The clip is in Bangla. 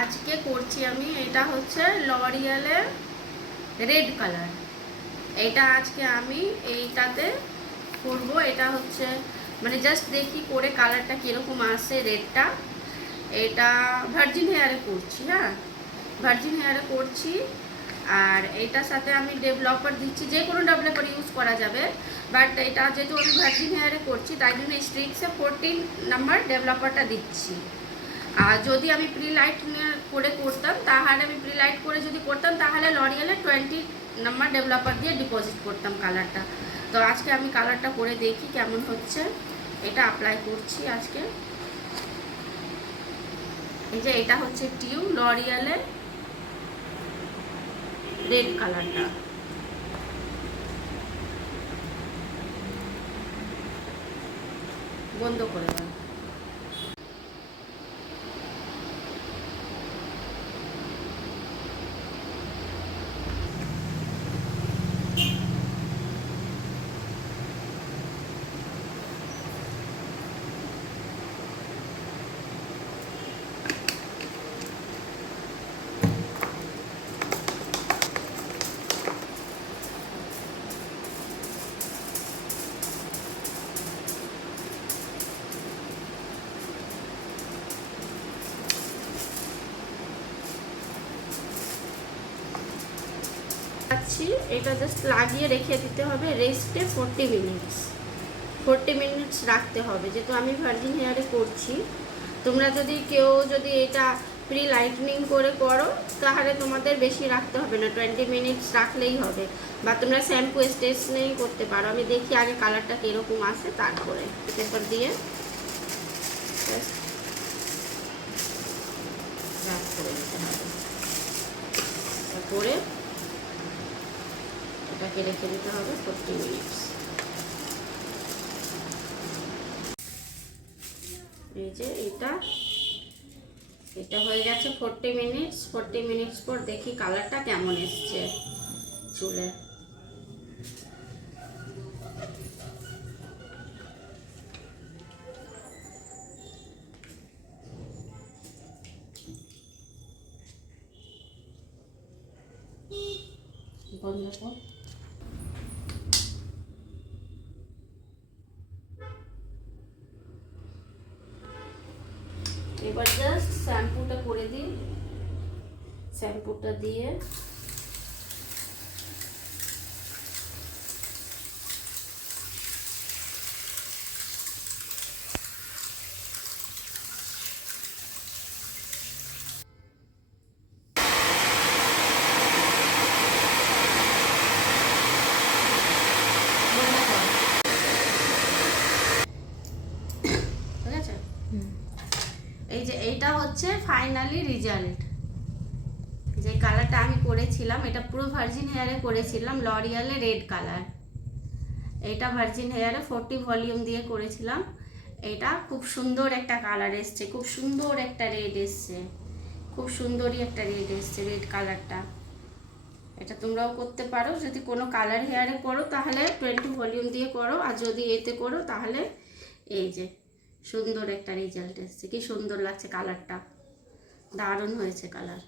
আজকে করছি আমি, এটা হচ্ছে লরিয়ালের রেড কালার। এটা আজকে আমি এইটাতে করব। এটা হচ্ছে মানে জাস্ট দেখি করে কালারটা কীরকম আসে রেডটা। এটা ভার্জিন হেয়ারে করছি, হ্যাঁ ভার্জিন হেয়ারে করছি। আর এইটার সাথে আমি ডেভেলপার দিচ্ছি, যে কোনো ডেভেলপার ইউজ করা যাবে, বাট এটা যেহেতু আমি ভার্জিন হেয়ারে করছি তাই জন্য স্ট্রিক্সে 14 নাম্বার ডেভেলপারটা দিচ্ছি। আর যদি আমি প্রি লাইট করে করতাম তাহলে লরিয়ালে 20 নাম্বার ডেভেলপার দিয়ে ডিপোজিট করতাম কালারটা। তো আজকে আমি কালারটা করে দেখি কেমন হচ্ছে। এটা অ্যাপ্লাই করছি আজকে। এই যে এটা হচ্ছে টিউব লরিয়ালের রেড কালারটা। বন্ধ করে দাও। এটা জাস্ট লাগিয়ে রেখে দিতে হবে রেস্টে 40 মিনিটস রাখতে হবে। যেহেতু আমি ভার্জিন হেয়ারে করছি, তোমরা যদি এটা প্রি লাইটনিং করে করো তাহলে তোমাদের বেশি রাখতে হবে না, 20 মিনিটস রাখলেই হবে। বা তোমরা শ্যাম্পু স্টেশনেই করতে পারো। আমি দেখি আগে কালারটা কীরকম আসে, তারপরে পেপার দিয়ে রাখ করে দিতে হবে। তারপরে এটাকে রেখে দিতে হবে 40 মিনিটস। এই যে এটা হয়ে গেছে 40 মিনিটস পর দেখি কালারটা কেমন এসছে চুলে। বন্ধ কর। এবার জাস্ট শ্যাম্পুটা করে দিই। শ্যাম্পুটা দিয়ে এই যে এইটা হচ্ছে ফাইনালি রেজাল্ট। যে কালারটা আমি করেছিলাম এটা পুরো ভার্জিন হেয়ারে করেছিলাম, লরিয়ালে রেড কালার। এটা ভার্জিন হেয়ারে 40 ভলিউম দিয়ে করেছিলাম। এটা খুব সুন্দর একটা কালার এসছে, খুব সুন্দর একটা রেড এসছে, খুব সুন্দরই একটা রেড এসছে রেড কালারটা। এটা তোমরাও করতে পারো। যদি কোনো কালার হেয়ারে করো তাহলে 20 ভলিউম দিয়ে করো, আর যদি এতে করো তাহলে এই যে সুন্দর একটা রেজাল্ট এসছে। কি সুন্দর লাগছে কালারটা, দারুণ হয়েছে কালার।